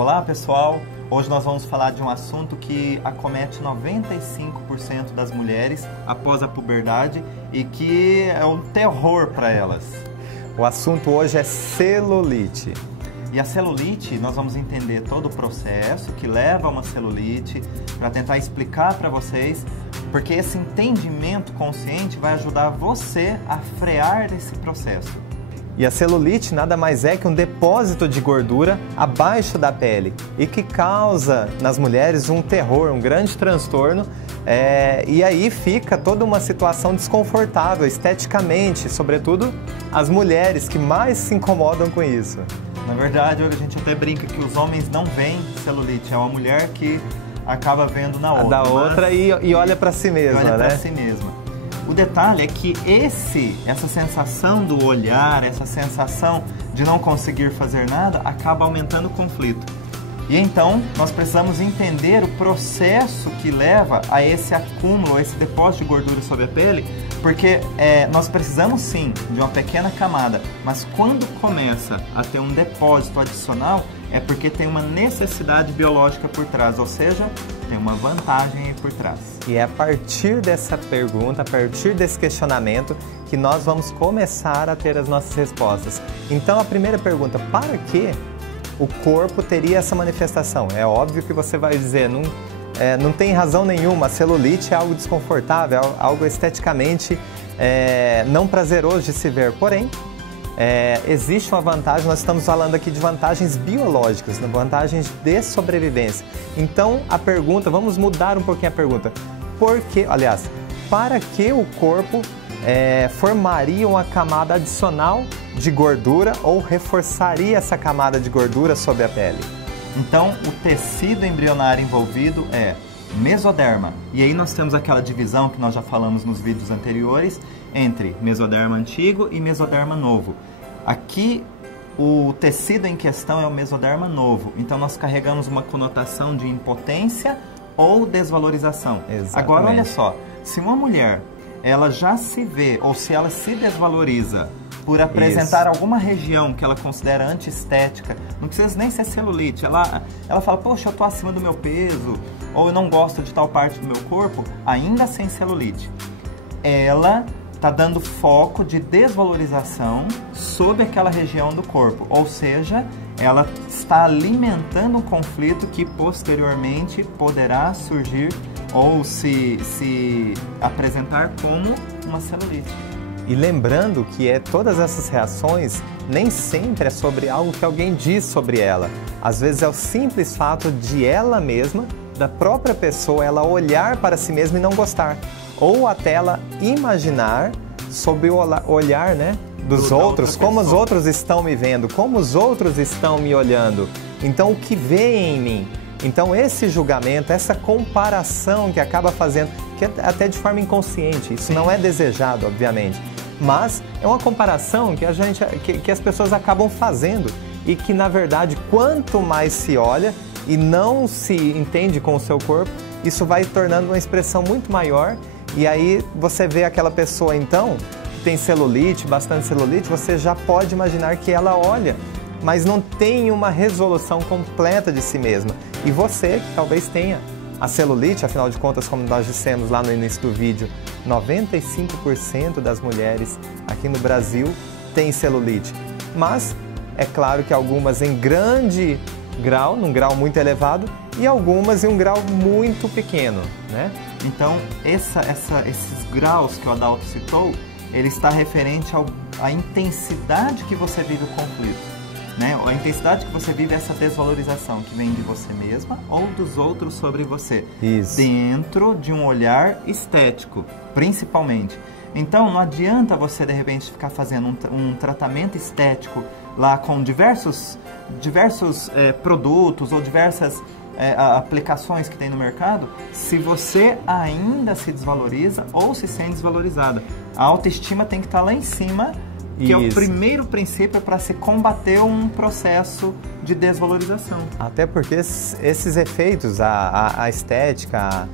Olá pessoal, hoje nós vamos falar de um assunto que acomete 95% das mulheres após a puberdade e que é um terror para elas. O assunto hoje é celulite. E a celulite, nós vamos entender todo o processo que leva a uma celulite, para tentar explicar para vocês, porque esse entendimento consciente vai ajudar você a frear esse processo. E a celulite nada mais é que um depósito de gordura abaixo da pele e que causa nas mulheres um terror, um grande transtorno, e aí fica toda uma situação desconfortável esteticamente, sobretudo as mulheres que mais se incomodam com isso. Na verdade, a gente até brinca que os homens não veem celulite, é uma mulher que acaba vendo na outra. Da outra e olha para si mesma, olha né? para si mesma. O detalhe é que essa sensação do olhar, essa sensação de não conseguir fazer nada, acaba aumentando o conflito. E então, nós precisamos entender o processo que leva a esse acúmulo, a esse depósito de gordura sobre a pele, porque nós precisamos sim de uma pequena camada, mas quando começa a ter um depósito adicional, é porque tem uma necessidade biológica por trás, ou seja, tem uma vantagem aí por trás. E é a partir dessa pergunta, a partir desse questionamento, que nós vamos começar a ter as nossas respostas. Então, a primeira pergunta, para que o corpo teria essa manifestação? É óbvio que você vai dizer, não tem razão nenhuma, a celulite é algo desconfortável, é algo esteticamente não prazeroso de se ver, porém, existe uma vantagem, nós estamos falando aqui de vantagens biológicas, vantagens de sobrevivência. Então, a pergunta, vamos mudar um pouquinho a pergunta. Para que o corpo formaria uma camada adicional de gordura ou reforçaria essa camada de gordura sobre a pele? Então, o tecido embrionário envolvido é mesoderma. E aí nós temos aquela divisão que nós já falamos nos vídeos anteriores entre mesoderma antigo e mesoderma novo. Aqui, o tecido em questão é o mesoderma novo. Então, nós carregamos uma conotação de impotência ou desvalorização. Exatamente. Agora, olha só, se uma mulher ela já se vê ou se ela se desvaloriza por apresentar alguma região que ela considera antiestética, não precisa nem ser celulite, ela fala, poxa, eu tô acima do meu peso, ou eu não gosto de tal parte do meu corpo, ainda sem celulite. Ela está dando foco de desvalorização sobre aquela região do corpo, ou seja, ela está alimentando um conflito que posteriormente poderá surgir ou se apresentar como uma celulite. E lembrando que todas essas reações nem sempre é sobre algo que alguém diz sobre ela. Às vezes é o simples fato de ela mesma, da própria pessoa, ela olhar para si mesma e não gostar. Ou até ela imaginar sob o olhar, né, dos outros, como os outros estão me vendo, como os outros estão me olhando. Então, o que vê em mim? Então, esse julgamento, essa comparação que acaba fazendo, que é até de forma inconsciente, isso não é desejado, obviamente, mas é uma comparação que as pessoas acabam fazendo e que, na verdade, quanto mais se olha e não se entende com o seu corpo, isso vai tornando uma expressão muito maior. E aí você vê aquela pessoa, então, que tem celulite, bastante celulite, você já pode imaginar que ela olha, mas não tem uma resolução completa de si mesma. E você, que talvez tenha a celulite, afinal de contas, como nós dissemos lá no início do vídeo, 95% das mulheres aqui no Brasil têm celulite. Mas é claro que algumas em grande grau, num grau muito elevado, e algumas em um grau muito pequeno, né? Então, esses graus que o Adalto citou, ele está referente à intensidade que você vive o conflito, né? A intensidade que você vive essa desvalorização que vem de você mesma ou dos outros sobre você. Isso. Dentro de um olhar estético, principalmente. Então, não adianta você, de repente, ficar fazendo um tratamento estético lá com diversos produtos ou diversas aplicações que tem no mercado, se você ainda se desvaloriza ou se sente desvalorizada. A autoestima tem que estar lá em cima que é o primeiro princípio para se combater um processo de desvalorização. Até porque esses efeitos, a estética,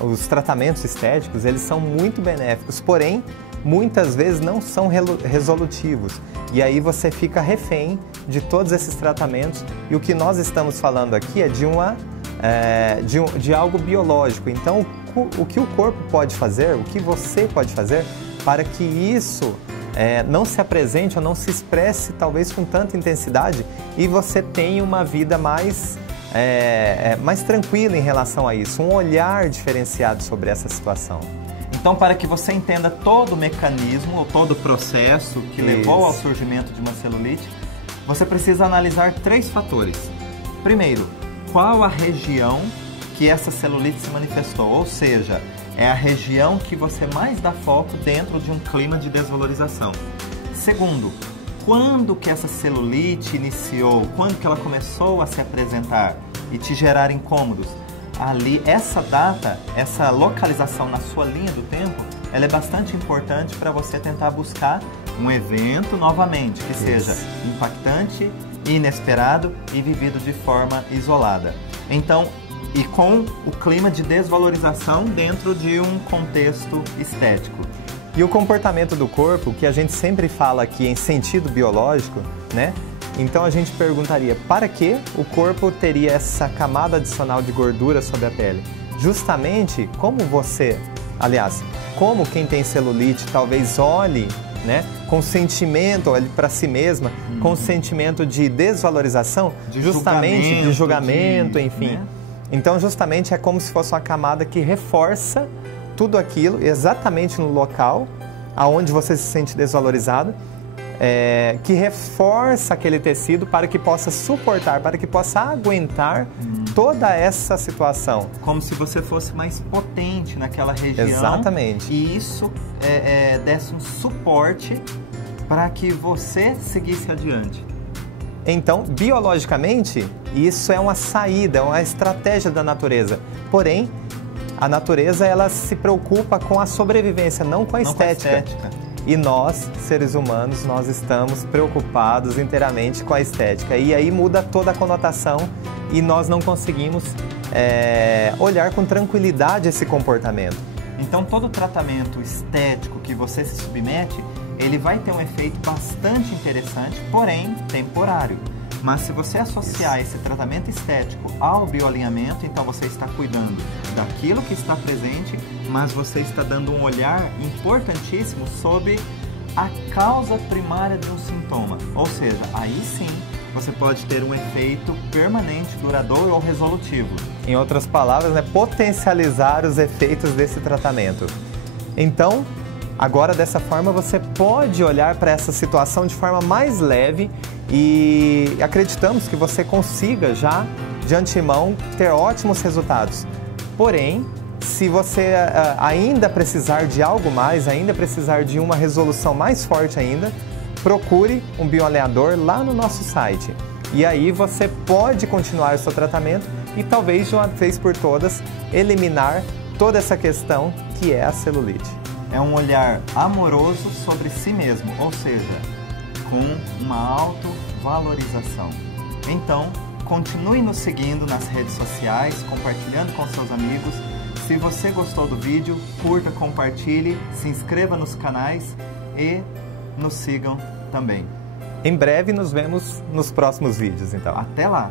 os tratamentos estéticos, eles são muito benéficos, porém, muitas vezes não são resolutivos. E aí você fica refém de todos esses tratamentos. E o que nós estamos falando aqui é de algo biológico. Então, o que o corpo pode fazer, o que você pode fazer para que isso não se apresente ou não se expresse talvez com tanta intensidade e você tenha uma vida mais tranquila em relação a isso, um olhar diferenciado sobre essa situação. Então, para que você entenda todo o mecanismo, ou todo o processo que levou ao surgimento de uma celulite, você precisa analisar 3 fatores. Primeiro, qual a região que essa celulite se manifestou, ou seja, é a região que você mais dá foco dentro de um clima de desvalorização. Segundo, quando que essa celulite iniciou, quando que ela começou a se apresentar e te gerar incômodos. Ali, essa data, essa localização na sua linha do tempo, ela é bastante importante para você tentar buscar um evento novamente, que seja impactante, inesperado e vivido de forma isolada. Então, e com o clima de desvalorização dentro de um contexto estético. E o comportamento do corpo, que a gente sempre fala aqui em sentido biológico, né? Então a gente perguntaria, para que o corpo teria essa camada adicional de gordura sobre a pele? Justamente como como quem tem celulite talvez olhe, né, com sentimento, olhe para si mesma, com sentimento de desvalorização, de julgamento, enfim. Né? Então justamente é como se fosse uma camada que reforça tudo aquilo exatamente no local aonde você se sente desvalorizado, que reforça aquele tecido para que possa suportar, para que possa aguentar toda essa situação. Como se você fosse mais potente naquela região. Exatamente. E isso desse um suporte para que você seguisse adiante. Então, biologicamente, isso é uma saída, é uma estratégia da natureza. Porém, a natureza ela se preocupa com a sobrevivência, não com a estética. E nós, seres humanos, nós estamos preocupados inteiramente com a estética. E aí muda toda a conotação e nós não conseguimos olhar com tranquilidade esse comportamento. Então, todo tratamento estético que você se submete, ele vai ter um efeito bastante interessante, porém temporário. Mas se você associar esse tratamento estético ao bioalinhamento, então você está cuidando daquilo que está presente, mas você está dando um olhar importantíssimo sobre a causa primária de um sintoma. Ou seja, aí sim você pode ter um efeito permanente, duradouro ou resolutivo. Em outras palavras, potencializar os efeitos desse tratamento. Então, agora dessa forma você pode olhar para essa situação de forma mais leve e acreditamos que você consiga já de antemão ter ótimos resultados. Porém, se você ainda precisar de algo mais, ainda precisar de uma resolução mais forte ainda, procure um bioalinhador lá no nosso site. E aí você pode continuar o seu tratamento e talvez de uma vez por todas eliminar toda essa questão que é a celulite. É um olhar amoroso sobre si mesmo, ou seja, com uma autovalorização. Então, continue nos seguindo nas redes sociais, compartilhando com seus amigos. Se você gostou do vídeo, curta, compartilhe, se inscreva nos canais e nos sigam também. Em breve nos vemos nos próximos vídeos, então. Até lá!